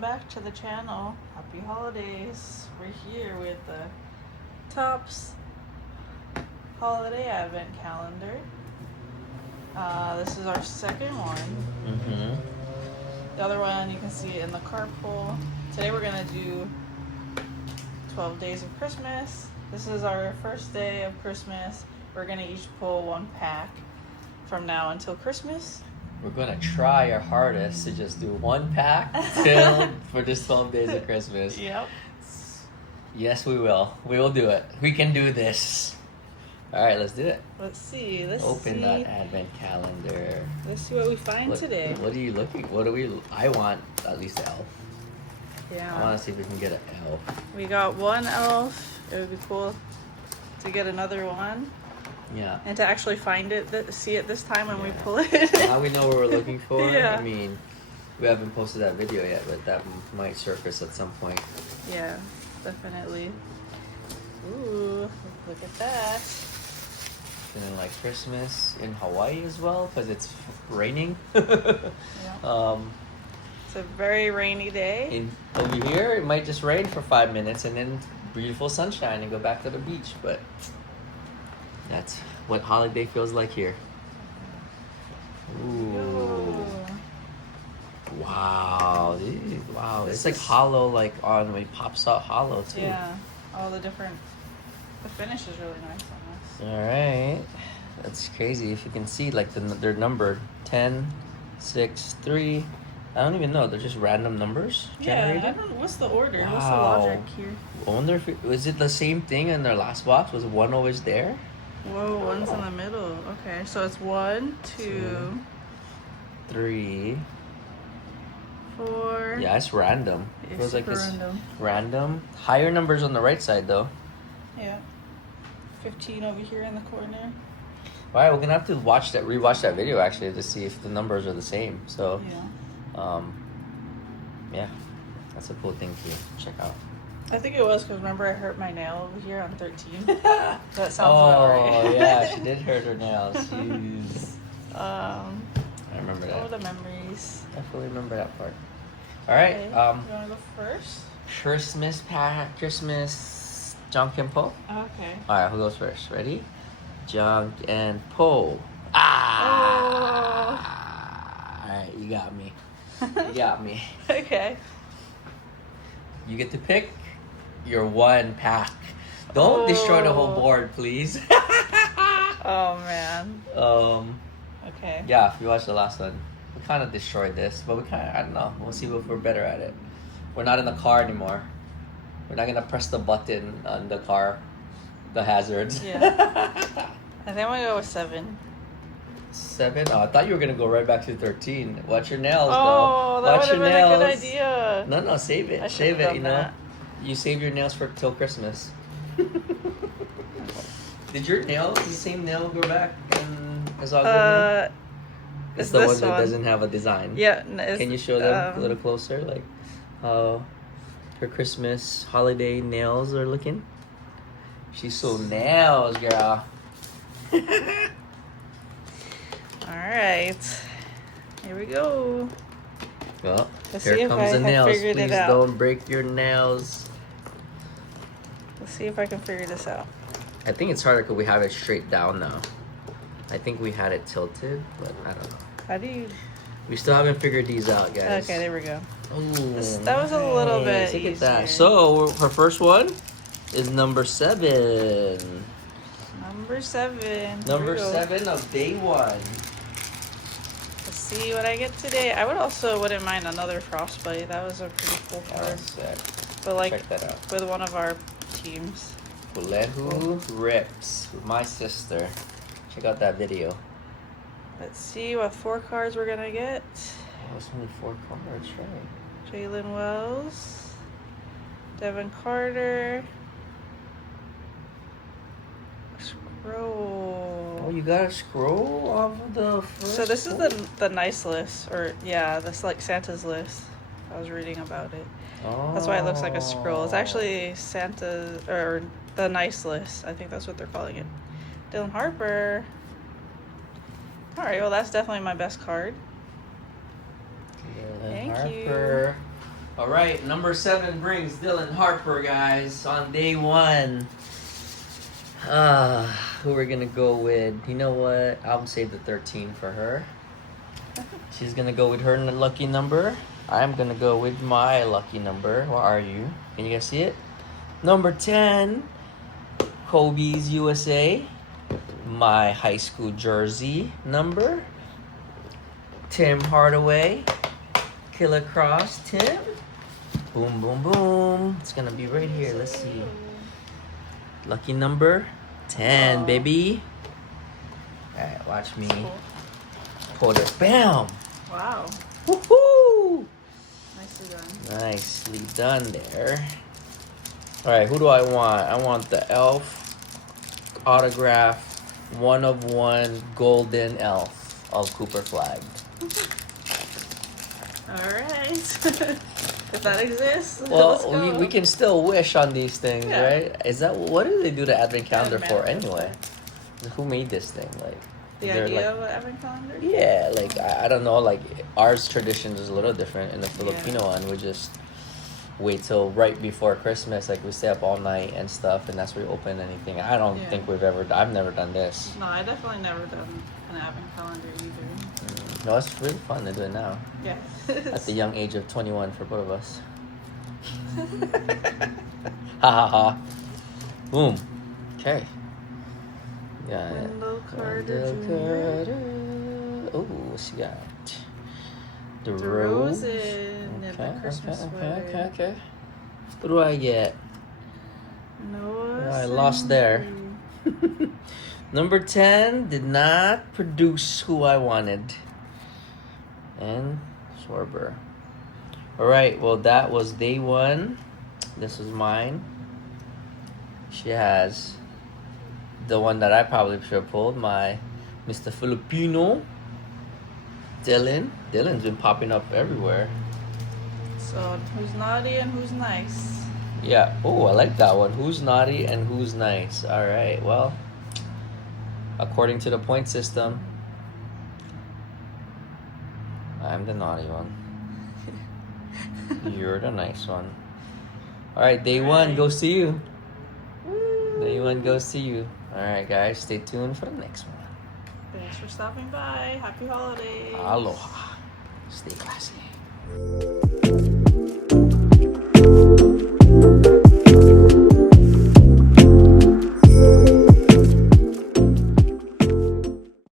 welcome back to the channel. Happy holidays. We're here with the Topps Holiday Advent Calendar. This is our second one. The other one, you can see it in the card pull. Today we're going to do 12 Days of Christmas. This is our first day of Christmas. We're going to each pull one pack from now until Christmas. We're going to try our hardest to just do one pack filled for this 12 days of Christmas. Yep. Yes, we will. We will do it. We can do this. All right, let's do it. Let's see. Open that advent calendar. Let's see what we find today. What are you looking? What do we? I want at least elf. Yeah. I want to see if we can get an elf. We got one elf. It would be cool to get another one. Yeah. And to actually find it, see it this time when we pull it. Now we know what we're looking for. Yeah. I mean, we haven't posted that video yet, but that might surface at some point. Yeah, definitely. Ooh, look at that. Feeling like Christmas in Hawaii as well because it's raining. Yeah. It's a very rainy day. Over here, it might just rain for 5 minutes and then beautiful sunshine and go back to the beach. But that's what holiday feels like here. Ooh. Wow. Wow. It's like hollow, like on when it pops out hollow too. Yeah. All the different. The finish is really nice on this. All right. That's crazy. If you can see, like they're numbered 10, 6, 3. I don't even know. They're just random numbers generated. Yeah. I don't know. What's the order? Wow. What's the logic here? I wonder if was it the same thing in their last box? Was one always there? Whoa, one's in the middle. Okay, so it's 1, 2, 3, 4. Yeah, it's random. It's Feels like super it's random. random. Higher numbers on the right side though. Yeah. 15 over here in the corner. All right, we're gonna have to rewatch that video actually to see if the numbers are the same. So, yeah, that's a cool thing to check out. I think it was because remember I hurt my nail over here on 13. That sounds about right. Oh yeah, she did hurt her nails. Jeez. I remember that. Oh, the memories. Definitely remember that part. All right. Okay. You wanna go first? Christmas pack. Christmas junk and pull. Okay. All right, who goes first? Ready? Junk and pull. Ah! Oh. All right, you got me. You got me. Okay. You get to pick your one pack. Don't destroy the whole board, please. Oh man. Okay. Yeah, if you watched the last one, we kind of destroyed this, but I don't know. We'll see if we're better at it. We're not in the car anymore. We're not gonna press the button on the car, the hazards. Yeah. I think I'm gonna go with 7. 7? Oh, I thought you were gonna go right back to 13. Watch your nails, Oh, though. that Watch would have your been a nails. good idea. No, save it. I Save should've it. done that. You save your nails for till Christmas. Did your nails, the same nail, go back and as all good? It's the one that doesn't have a design. Yeah. Can you show them a little closer, like how her Christmas holiday nails are looking? She's so nails, girl. All right. Here we go. Well, Let's see here if comes I the have nails. figured it Please out. don't break your nails. Let's see if I can figure this out. I think it's harder because we have it straight down now. I think we had it tilted, but I don't know. How do you? We still haven't figured these out, guys. Okay, there we go. Ooh, That was a little nice. bit Look at that. easier. So her first one is number 7. Number 7. Here Number we go. 7 of day 1. Let's see what I get today. I wouldn't mind another frostbite. That was a pretty cool card. But like Check that out. with one of our teams. Pulehu Rips with my sister. Check out that video. Let's see what 4 cards we're gonna get. Oh, it's only 4 cards, right? Jalen Wells, Devin Carter, Scroll. Oh, you got a scroll off of the first. So this is the nice list, or yeah, this like Santa's list. I was reading about it. Oh. That's why it looks like a scroll. It's actually Santa or the nice list. I think that's what they're calling it. Dylan Harper. All right, well that's definitely my best card. Dylan Thank Harper. All right, number 7 brings Dylan Harper, guys, on day 1. Who we're gonna go with? You know what? I'll save the 13 for her. She's gonna go with her lucky number. I'm gonna go with my lucky number. Where are you? Can you guys see it? Number 10, Kobe's USA. My high school jersey number. Tim Hardaway. Killer Cross Tim. Boom, boom, boom. It's gonna be right here. Let's see. Lucky number 10, baby. Alright, watch me. Pull it. Bam! Wow. Woohoo! Nicely done. Nicely done there. Alright, who do I want? I want the Elf autograph 1 of 1 golden elf of Cooper Flag. Alright. If that exists, let's Well, go. we can still wish on these things, Yeah. right? Is that what do they do the advent calendar for Manifest. anyway? Who made this thing? Like, The they're idea like, of an advent calendar? yeah, like I don't know. Like ours tradition is a little different. In the Filipino one, we just wait till right before Christmas. Like we stay up all night and stuff, and that's where we open anything. I don't Yeah. think I've never done this. No, I definitely never done an advent calendar either. No, it's really fun to do it now. Yeah. At the young age of 21 for both of us. Ha ha ha. Boom. Okay. Yeah. Wendell Carter Wendell Jr. Carter. Oh, what's he got? The Rose. DeRozan and the Christmas sweater. Okay. What do I get? Noah. I lost there. Syndergaard. Number 10 did not produce who I wanted. And Schwarber. Alright, well that was day 1. This is mine. She has the one that I probably should have pulled, my Mr. Filipino. Dylan. Dylan's been popping up everywhere. So who's naughty and who's nice? Yeah. Oh, I like that one. Who's naughty and who's nice? Alright, well, according to the point system, I'm the naughty one. You're the nice one. Alright, day 1 goes to you. Woo. Day 1 goes to you. Alright, guys, stay tuned for the next one. Thanks for stopping by. Happy holidays. Aloha. Stay classy.